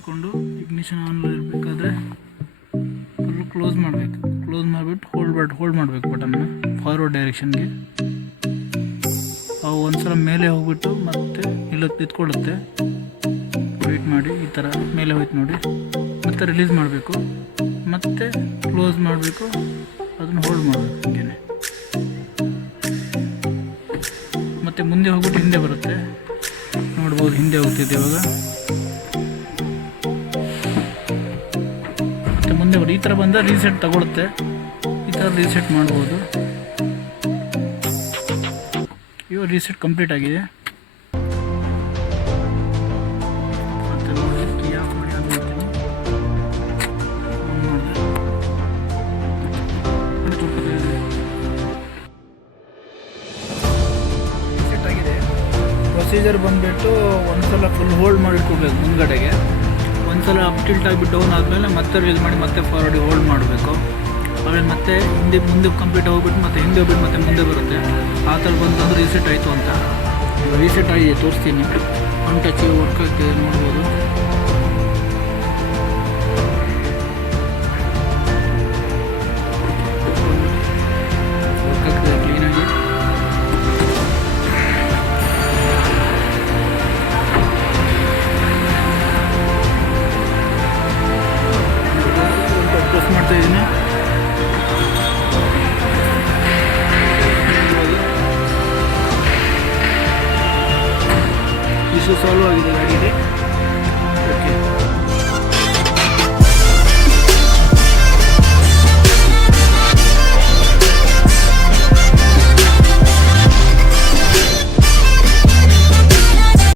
ಮಾಡಿಕೊಂಡು ignition on ಇರಬೇಕಾದ್ರೆ full close ಮಾಡಬೇಕು. ಕ್ಲೋಸ್ ಮಾಡಿಬಿಟ್ಟು ಹೋಲ್ಡ್ ಮಾಡಬೇಕು ಬಟನ್ನ ಫಾರ್ವರ್ಡ್ ಡೈರೆಕ್ಷನ್ಗೆ. ಅವು ಒಂದ್ಸಲ ಮೇಲೆ ಹೋಗ್ಬಿಟ್ಟು ಮತ್ತೆ ನಿಂತ್ಕೊಳ್ಳುತ್ತೆ. ವೆಯ್ಟ್ ಮಾಡಿ, ಈ ಥರ ಮೇಲೆ ಹೋಯ್ತು ನೋಡಿ. ಮತ್ತೆ ರಿಲೀಸ್ ಮಾಡಬೇಕು, ಮತ್ತೆ ಕ್ಲೋಸ್ ಮಾಡಬೇಕು, ಅದನ್ನು ಹೋಲ್ಡ್ ಮಾಡಬೇಕು ಹೀಗೇ. ಮತ್ತು ಮುಂದೆ ಹೋಗ್ಬಿಟ್ಟು ಹಿಂದೆ ಬರುತ್ತೆ ನೋಡ್ಬೋದು, ಹಿಂದೆ ಹೋಗ್ತಿದೆ ಇವಾಗ. ಮತ್ತು ಮುಂದೆ ಬರೋ ಈ ಥರ ಬಂದರೆ ರೀಸೆಟ್ ತಗೊಳುತ್ತೆ. ಈ ಥರ ರೀಸೆಟ್ ಮಾಡ್ಬೋದು. ಇವಾಗ ರೀಸೆಟ್ ಕಂಪ್ಲೀಟ್ ಆಗಿದೆ. ಮತ್ತು ನೋಡಿ ಕೀ ಆಫ್ ಮಾಡಿ ಆನ್ ಮಾಡ್ತೀನಿ. ಆನ್ ಮಾಡಿದೆ ರೀಸೆಟ್ ಆಗಿದೆ. ಪ್ರೊಸೀಜರ್ ಬಂದುಬಿಟ್ಟು ಒಂದ್ಸಲ ಫುಲ್ ಹೋಲ್ಡ್ ಮಾಡಿಟ್ಕೊಳ್ಬೇಕು ಮುಂದ್ಗಡೆಗೆ. ಒಂದ್ಸಲ ಅಪ್ ಟಿಲ್ಟ್ ಆಗಿಬಿಟ್ಟು ಡೌನ್ ಆದಮೇಲೆ ಮತ್ತೆ ರಿಲೀಸ್ ಮಾಡಿ ಮತ್ತೆ ಫಾರ್ವರ್ಡಿಗೆ ಹೋಲ್ಡ್ ಮಾಡಬೇಕು. ಆಮೇಲೆ ಮತ್ತೆ ಮುಂದೆ ಕಂಪ್ಲೀಟ್ ಹೋಗ್ಬಿಟ್ಟು ಮತ್ತೆ ಹಿಂದೆ ಹೋಗ್ಬಿಟ್ಟು ಮತ್ತೆ ಮುಂದೆ ಬರುತ್ತೆ. ಆ ಥರ ಬಂತಂದ್ರೆ ರೀಸೆಟ್ ಆಯಿತು ಅಂತ. ರೀಸೆಟ್ ಆಗಿದೆ, ತೋರಿಸ್ತೀನಿ. ಒನ್ ಟಚ್ ವರ್ಕ್ ಆಗ್ತಿದೆ ನೋಡ್ಬೋದು. ವರ್ಕ್ ಆಗ್ತಿದೆ ಕ್ಲೀನಾಗಿ. ಪ್ರೆಸ್ ಮಾಡ್ತಾ ಇದ್ದೀನಿ. ಇಶ್ಯೂ ಸಾಲ್ವ್ ಆಗಿದೆ ಗಾಡಿಗೆ.